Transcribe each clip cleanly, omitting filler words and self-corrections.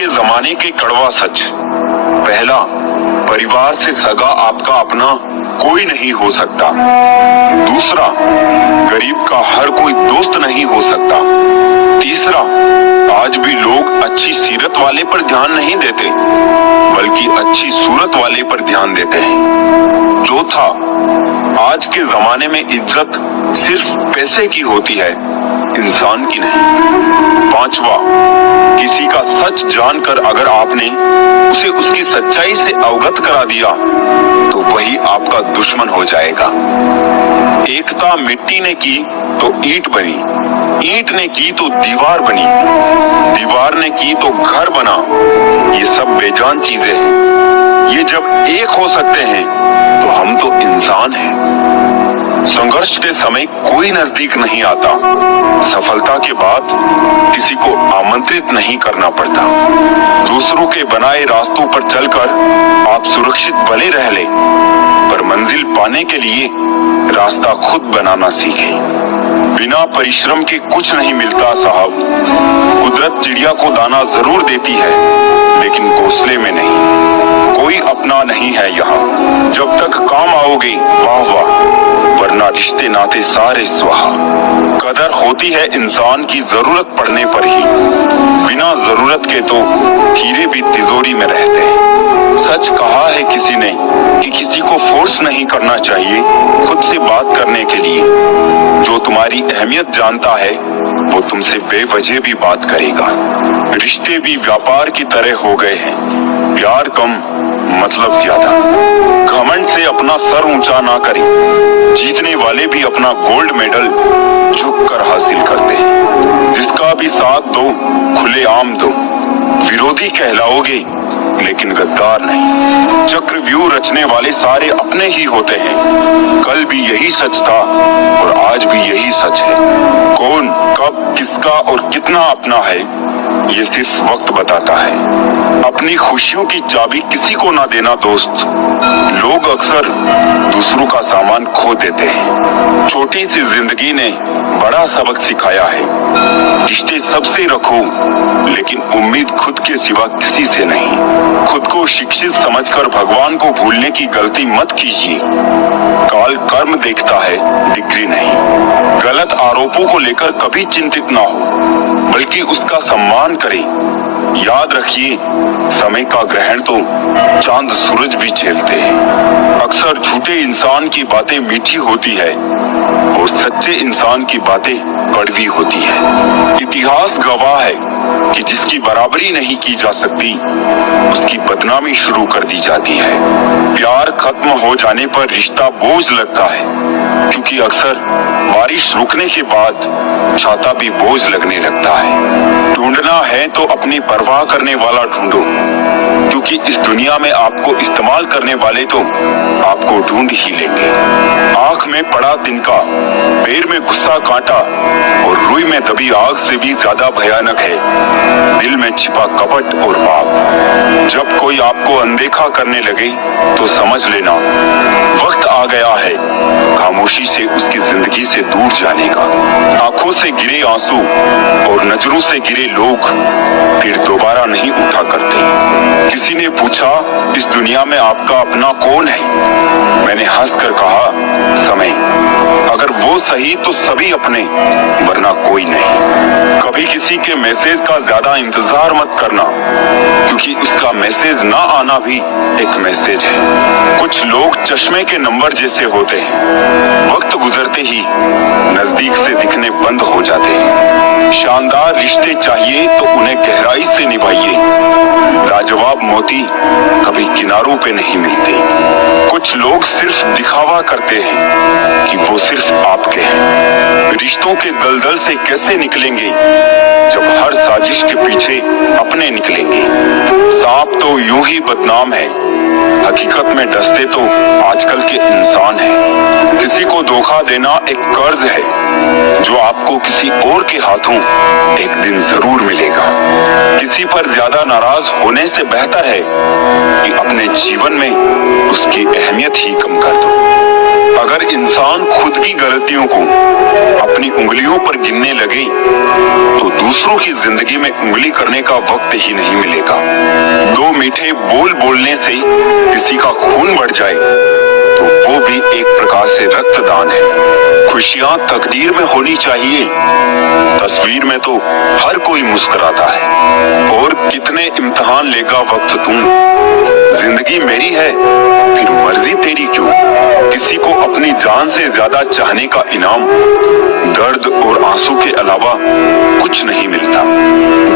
के जमाने के कड़वा सच। पहला, परिवार से सगा आपका अपना कोई नहीं हो सकता। दूसरा, गरीब का हर कोई दोस्त नहीं हो सकता। तीसरा, आज भी लोग अच्छी सीरत वाले पर ध्यान नहीं देते, बल्कि अच्छी सूरत वाले पर ध्यान देते हैं। चौथा, आज के जमाने में इज्जत सिर्फ पैसे की होती है, इंसान की नहीं। पांचवा, किसी का सच जानकर अगर आपने उसे उसकी सच्चाई से अवगत करा दिया तो वही आपका दुश्मन हो जाएगा। एकता मिट्टी ने की तो ईंट बनी, ईंट ने की तो दीवार बनी, दीवार ने की तो घर बना। ये सब बेजान चीजें हैं। ये जब एक हो सकते हैं तो हम तो इंसान हैं। संघर्ष के समय कोई नजदीक नहीं आता। सफलता के बाद किसी को आमंत्रित नहीं करना पड़ता। दूसरों के बनाए रास्तों पर चलकर आप सुरक्षित भले रह ले, पर मंजिल पाने के लिए रास्ता खुद बनाना सीखें। बिना परिश्रम के कुछ नहीं मिलता साहब। कुदरत चिड़िया को दाना जरूर देती है, लेकिन घोंसले में नहीं। कोई अपना नहीं है यहाँ। जब तक काम आओगे वाह वाह, वरना रिश्ते नाते सारे स्वाहा। कदर होती है इंसान की जरूरत पड़ने पर ही। बिना जरूरत के तो हीरे भी तिजोरी में रहते हैं। सच कहा है किसी ने कि किसी को फोर्स नहीं करना चाहिए खुद से बात करने के लिए। जो तुम्हारी अहमियत जानता है वो तुमसे बेवजह भी बात करेगा। रिश्ते भी व्यापार की तरह हो गए हैं। प्यार कम, मतलब ज्यादा। घमंड से अपना सर ऊंचा ना करें। जीतने वाले भी अपना गोल्ड मेडल झुककर हासिल करते हैं। जिसका भी साथ दो, खुलेआम दो। विरोधी कहलाओगे लेकिन गद्दार नहीं। चक्रव्यूह रचने वाले सारे अपने ही होते हैं। कल भी यही सच था और आज भी यही सच है। कौन, कब, किसका और कितना अपना है, ये सिर्फ वक्त बताता है। अपनी खुशियों की चाबी किसी को ना देना दोस्त। लोग अक्सर दूसरों का सामान खो देते हैं। छोटी सी जिंदगी ने बड़ा सबक सिखाया है। रिश्ते सबसे रखो, लेकिन उम्मीद खुद के सिवा किसी से नहीं। खुद को शिक्षित समझकर भगवान को भूलने की गलती मत कीजिए। काल कर्म देखता है, डिग्री नहीं। गलत आरोपों को लेकर कभी चिंतित ना हो, बल्कि उसका सम्मान करें। याद रखिए, समय का ग्रहण तो चांद सूरज भी झेलते हैं। अक्सर झूठे इंसान की बातें मीठी होती है और सच्चे इंसान की बातें कड़वी होती है। इतिहास गवाह है कि जिसकी बराबरी नहीं की जा सकती, उसकी बदनामी शुरू कर दी जाती है। प्यार खत्म हो जाने पर रिश्ता बोझ लगता है, क्योंकि अक्सर बारिश रुकने के बाद छाता भी बोझ लगने लगता है। ढूंढना है तो अपनी परवाह करने वाला ढूंढो, क्योंकि इस दुनिया में आपको इस्तेमाल करने वाले तो आपको ढूंढ ही लेंगे। आंख में पड़ा तिनका, पैर में गुस्सा कांटा और रुई में दबी आग से भी ज्यादा भयानक है दिल में छिपा कपट और पाप। जब कोई आपको अनदेखा करने लगे तो समझ लेना वक्त आ गया है खामोशी से उसकी जिंदगी से दूर जाने का। आंखों से गिरे आंसू और नजरों से गिरे लोग फिर दोबारा नहीं उठा करते। किसी ने पूछा, इस दुनिया में आपका अपना कौन है? मैंने हंसकर कहा, समय। अगर वो सही तो सभी अपने, वरना कोई नहीं। कभी किसी के मैसेज का ज्यादा इंतजार मत करना, क्योंकि उसका मैसेज ना आना भी एक मैसेज है। कुछ लोग चश्मे के नंबर जैसे होते हैं, वक्त गुजरते ही नजदीक से दिखने बंद हो जाते हैं। शानदार रिश्ते चाहिए तो उन्हें गहराई से निभाइए। लाजवाब मोती कभी किनारों पे नहीं मिलते। कुछ लोग सिर्फ दिखावा करते हैं कि वो सिर्फ आपके हैं। रिश्तों के दलदल से कैसे निकलेंगे जब हर साजिश के पीछे अपने निकलेंगे। सांप तो यूं ही बदनाम है, हकीकत में डसते तो आजकल के इंसान हैं। किसी को धोखा देना एक कर्ज है जो आपको किसी और के हाथों एक दिन जरूर मिलेगा। किसी पर ज्यादा नाराज होने से बेहतर है कि अपने जीवन में उसकी अहमियत ही कम कर दो। अगर इंसान खुद की गलतियों को अपनी उंगलियों पर गिनने लगे तो दूसरों की जिंदगी में उंगली करने का वक्त ही नहीं मिलेगा। दो मीठे बोल बोलने से किसी का खून बढ़ जाए तो वो भी एक प्रकार से रक्तदान है। खुशियां तकदीर में होनी चाहिए, तस्वीर में तो हर कोई मुस्कुराता है। और कितने इम्तिहान लेगा वक्त तुम, जिंदगी मेरी है फिर मर्जी तेरी क्यों। किसी को अपनी जान से ज्यादा चाहने का इनाम दर्द और आंसू के अलावा कुछ नहीं मिलता।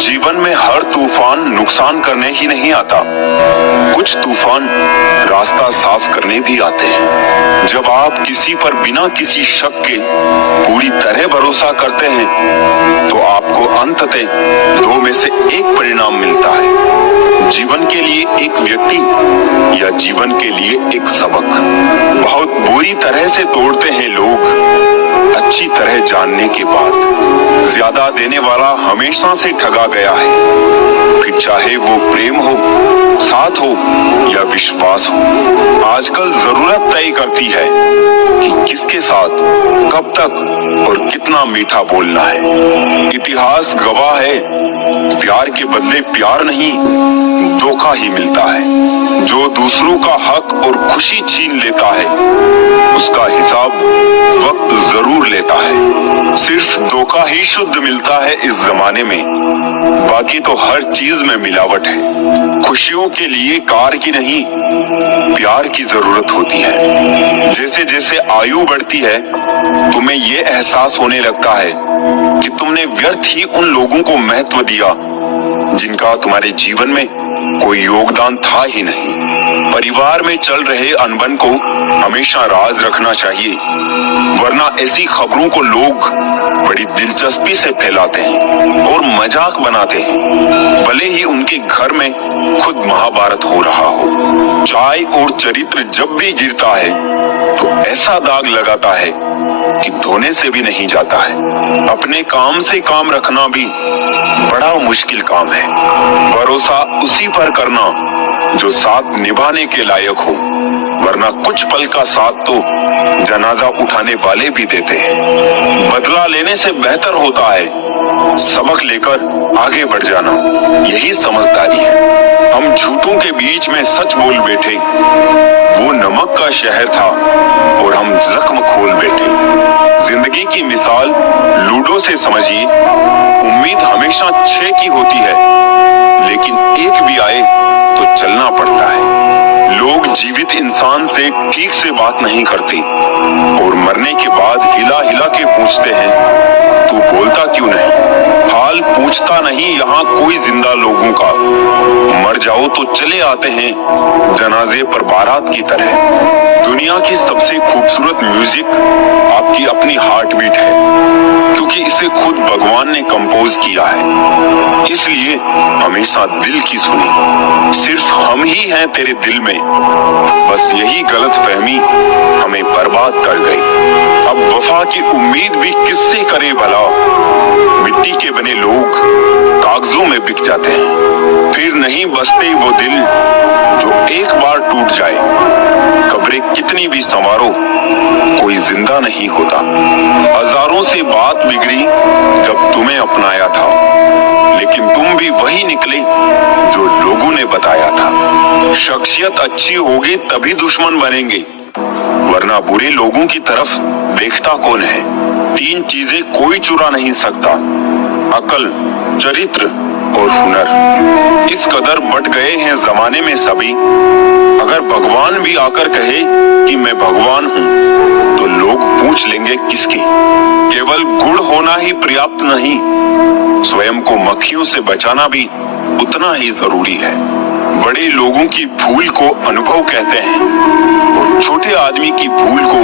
जीवन में हर तूफान नुकसान करने ही नहीं आता, कुछ तूफान रास्ता साफ करने भी आते हैं। जब आप किसी पर बिना किसी शक के पूरी तरह भरोसा करते हैं तो आपको अंततः दो में से एक परिणाम मिलता है, जीवन के लिए एक व्यक्ति या जीवन के लिए एक सबक। बहुत बुरी तरह से तोड़ते हैं लोग अच्छी तरह जानने के बाद। ज्यादा देने वाला हमेशा से ठगा गया है, फिर चाहे वो प्रेम हो, साथ हो या विश्वास हो। आजकल जरूरत तय करती है कि किसके साथ कब तक और कितना मीठा बोलना है। इतिहास गवाह है, प्यार के बदले प्यार नहीं धोखा ही मिलता है। जो दूसरों का हक और खुशी छीन लेता है उसका हिसाब वक्त जरूर लेता है। सिर्फ धोखा ही शुद्ध मिलता है इस जमाने में, बाकी तो हर चीज में मिलावट है। खुशियों के लिए कार की नहीं प्यार की जरूरत होती है। जैसे जैसे आयु बढ़ती है तुम्हें ये एहसास होने लगता है कि तुमने व्यर्थ ही उन लोगों को महत्व दिया जिनका तुम्हारे जीवन में कोई योगदान था ही नहीं। परिवार में चल रहे अनबन को हमेशा राज रखना चाहिए, वरना ऐसी खबरों को लोग बड़ी दिलचस्पी से फैलाते हैं और मजाक बनाते हैं, भले ही उनके घर में खुद महाभारत हो रहा हो। चाय और चरित्र जब भी गिरता है तो ऐसा दाग लगाता है कि धोने से भी नहीं जाता है। अपने काम से काम रखना भी बड़ा मुश्किल काम है। भरोसा उसी पर करना जो साथ निभाने के लायक हो, वरना कुछ पल का साथ तो जनाजा उठाने वाले भी देते हैं। बदला लेने से बेहतर होता है सबक लेकर आगे बढ़ जाना, यही समझदारी है। हम झूठों के बीच में सच बोल बैठे, वो नमक का शहर था और हम जख्म खोल बैठे। जिंदगी की मिसाल लूडो से समझिए, उम्मीद हमेशा 6 की होती है, लेकिन एक भी आए तो चलना पड़ता है। लोग जीवित इंसान से ठीक से बात नहीं करते और मरने के बाद हिला हिला के पूछते हैं तू बोलता क्यों नहीं। हाल पूछता नहीं यहाँ कोई जिंदा लोगों का, मर जाओ तो चले आते हैं जनाजे पर बारात की तरह। दुनिया की सबसे खूबसूरत म्यूजिक आपकी अपनी हार्ट बीट है, क्योंकि इसे खुद भगवान ने कंपोज किया है। इसलिए हमेशा दिल की सुनी, सिर्फ हम ही हैं तेरे दिल में, बस यही गलतफहमी हमें बर्बाद कर गई। अब वफा की उम्मीद भी किससे करे भला, मिट्टी के बने लोग कागजों में बिक जाते हैं। फिर नहीं बसते वो दिल जो एक बार टूट जाए, कब्रें कितनी भी संवारो कोई जिंदा नहीं होता। हजारों से बात बिगड़ी जब तुम्हें अपनाया था, लेकिन तुम भी वही निकले जो लोगों ने बताया था। शख्सियत अच्छी होगी तभी दुश्मन बनेंगे, वरना बुरे लोगों की तरफ देखता कौन है। 3 चीजें कोई चुरा नहीं सकता, अकल, चरित्र और हुनर। इस कदर बट गए हैं जमाने में सभी, अगर भगवान भी आकर कहे कि मैं भगवान हूँ तो लोग पूछ लेंगे किसकी। केवल गुण होना ही पर्याप्त नहीं, स्वयं को मक्खियों से बचाना भी उतना ही जरूरी है। बड़े लोगों की भूल को अनुभव कहते हैं और छोटे आदमी की भूल को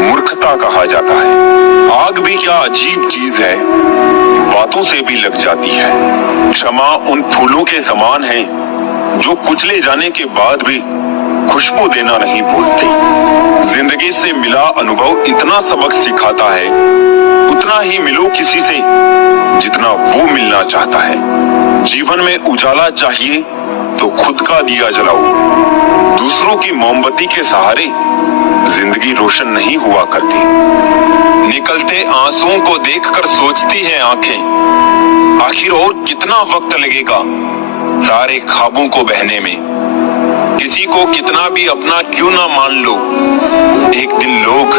मूर्खता कहा जाता है। आग भी क्या अजीब चीज है, बातों से भी लग जाती है। क्षमा उन फूलों के समान है जो कुचले जाने के बाद भी खुशबू देना नहीं भूलते। जिंदगी से मिला अनुभव इतना सबक सिखाता है, उतना ही मिलो किसी से जितना वो मिलना चाहता है। जीवन में उजाला चाहिए तो खुद का दिया जलाओ, दूसरों की मोमबत्ती के सहारे जिंदगी रोशन नहीं हुआ करती। निकलते आंसुओं को देखकर सोचती हैं आंखें, आखिर और कितना वक्त लगेगा सारे ख्वाबों को बहने में। किसी को कितना भी अपना क्यों ना मान लो, एक दिन लोग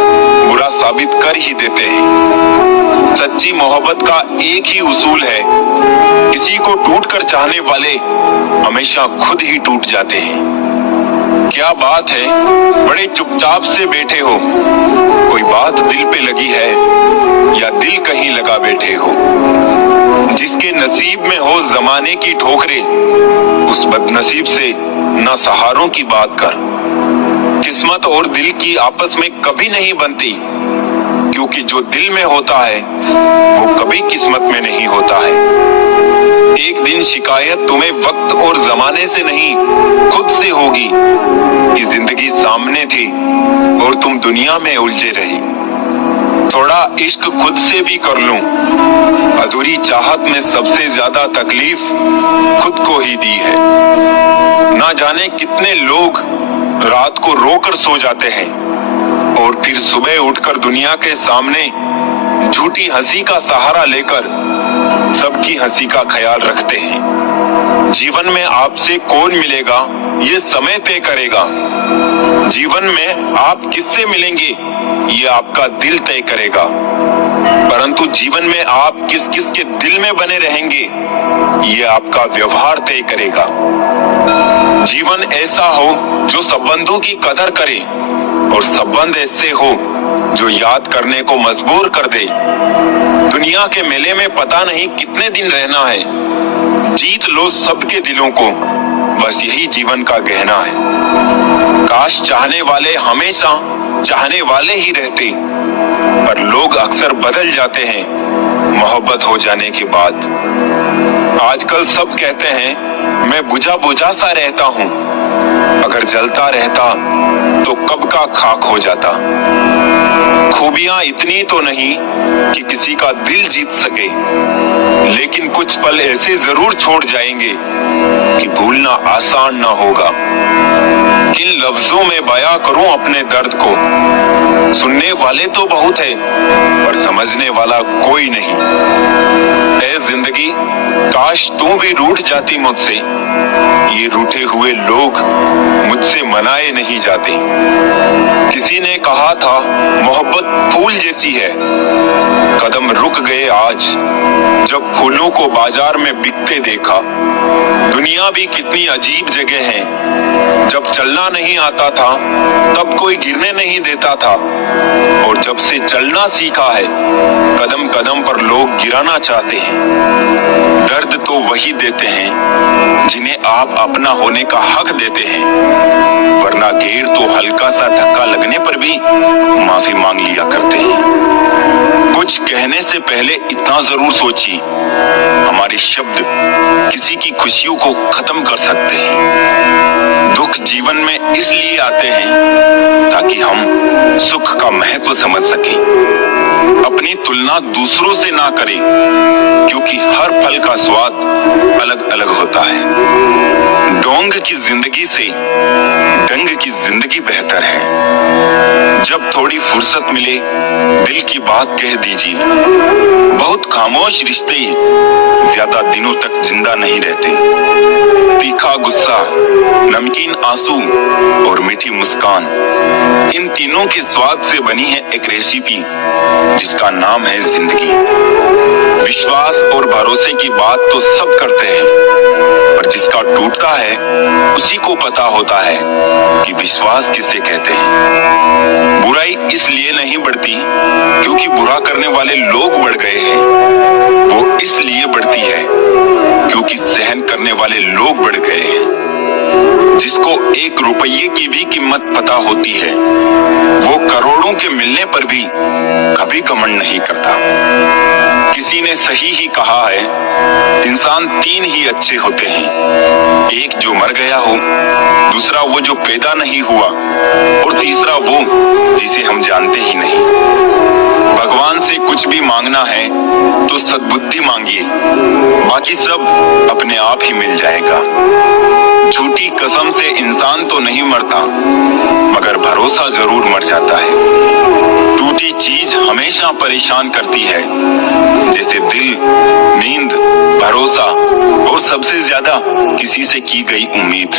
बुरा साबित कर ही देते हैं। सच्ची मोहब्बत का एक ही उसूल है, किसी को टूटकर चाहने वाले हमेशा खुद ही टूट जाते हैं। क्या बात है, बड़े चुपचाप से बैठे हो, कोई बात दिल पे लगी है या दिल कहीं लगा बैठे हो? जिसके नसीब में हो जमाने की ठोकरें, उस बदनसीब से ना सहारों की बात कर। किस्मत और दिल की आपस में कभी नहीं बनती, क्योंकि जो दिल में होता है वो कभी किस्मत में नहीं होता है। एक दिन शिकायत तुम्हें वक्त और जमाने से नहीं खुद से होगी कि जिंदगी सामने थी और तुम दुनिया में उलझे रही। थोड़ा इश्क खुद से भी कर लूं, अधूरी चाहत में सबसे ज्यादा तकलीफ खुद को ही दी है। ना जाने कितने लोग रात को रोकर सो जाते हैं और फिर सुबह उठकर दुनिया के सामने झूठी हंसी का सहारा लेकर सबकी हंसी का ख्याल रखते हैं। जीवन में आपसे कौन मिलेगा ये समय तय करेगा। जीवन में आप किससे मिलेंगे ये आपका दिल तय करेगा। परंतु जीवन में आप किस किस के दिल में बने रहेंगे ये आपका व्यवहार तय करेगा। जीवन ऐसा हो जो संबंधों की कदर करे और संबंध ऐसे हो जो याद करने को मजबूर कर दे। दुनिया के मेले में पता नहीं कितने दिन रहना है, जीत लो सबके दिलों को, बस यही जीवन का गहना है। काश चाहने वाले हमेशा चाहने वाले ही रहते, पर लोग अक्सर बदल जाते हैं मोहब्बत हो जाने के बाद। आजकल सब कहते हैं मैं बुझा बुझा सा रहता हूँ, अगर जलता रहता तो कब का खाक हो जाता। खूबियां इतनी तो नहीं कि किसी का दिल जीत सके, लेकिन कुछ पल ऐसे जरूर छोड़ जाएंगे कि भूलना आसान ना होगा। किन लफ्जों में बयां करूं अपने दर्द को, सुनने वाले तो बहुत है पर समझने वाला कोई नहीं। ऐ जिंदगी काश तू भी रूठ जाती मुझसे, ये रूठे हुए लोग मुझसे मनाए नहीं जाते। किसी ने कहा था मोहब्बत फूल जैसी है, कदम रुक गए आज जब फूलों को बाजार में बिकते देखा। दुनिया भी कितनी अजीब जगह है, जब चलना नहीं आता था तब कोई गिरने नहीं देता था, और जब से चलना सीखा है कदम कदम पर लोग गिराना चाहते हैं। दर्द तो वही देते हैं जिन्हें आप अपना होने का हक देते हैं, वरना घेर तो हल्का सा धक्का लगने पर भी माफी मांग लिया करते हैं। कुछ कहने से पहले इतना जरूर सोचिए, हमारे शब्द किसी की खुशियों को खत्म कर सकते हैं। दुख जीवन में इसलिए आते हैं ताकि हम सुख का महत्व समझ सकें। अपनी तुलना दूसरों से ना करें, क्योंकि हर फल का स्वाद अलग अलग होता है। डोंग की जिंदगी से डंग की जिंदगी बेहतर है। जब थोड़ी फुर्सत मिले दिल की बात कह दीजिए। बहुत खामोश रिश्ते ज्यादा दिनों तक जिंदा नहीं रहते। तीखा गुस्सा, नमकीन आंसू और मीठी मुस्कान, इन तीनों के स्वाद से बनी है एक रेसिपी जिसका नाम है जिंदगी। विश्वास और भरोसे की बात तो सब करते हैं, पर जिसका टूटता है उसी को पता होता है कि विश्वास किसे कहते हैं। बुराई इसलिए नहीं बढ़ती क्योंकि बुरा करने वाले लोग बढ़ गए हैं, वो इसलिए बढ़ती है क्योंकि सहन करने वाले लोग बढ़ गए हैं। जिसको 1 रुपये की भी कीमत पता होती है, वो करोड़ों के मिलने पर भी कभी घमंड नहीं करता। किसी ने सही ही कहा है, इंसान 3 ही अच्छे होते हैं, एक जो मर गया हो, दूसरा वो जो पैदा नहीं हुआ, और तीसरा वो जिसे हम जानते ही नहीं। भगवान से कुछ भी मांगना है तो सद्बुद्धि मांगिए, बाकी सब अपने आप ही मिल जाएगा। झूठी कसम से इंसान तो नहीं मरता, मगर भरोसा जरूर मर जाता है। टूटी चीज हमेशा परेशान करती है, जैसे दिल, नींद, भरोसा और सबसे ज्यादा किसी से की गई उम्मीद।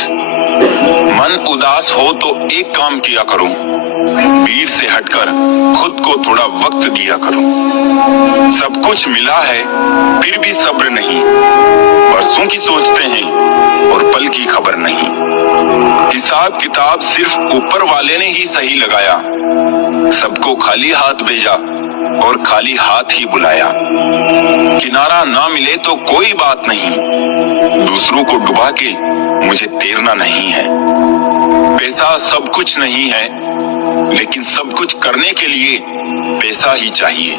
मन उदास हो तो एक काम किया करो, भीड़ से हटकर खुद को थोड़ा वक्त दिया करो। सब कुछ मिला है फिर भी सब्र नहीं, बरसों की सोचते हैं और पल की खबर नहीं। हिसाब किताब सिर्फ ऊपर वाले ने ही सही लगाया, सबको खाली हाथ भेजा और खाली हाथ ही बुलाया। किनारा ना मिले तो कोई बात नहीं, दूसरों को डुबा के मुझे तैरना नहीं है। पैसा सब कुछ नहीं है, लेकिन सब कुछ करने के लिए पैसा ही चाहिए।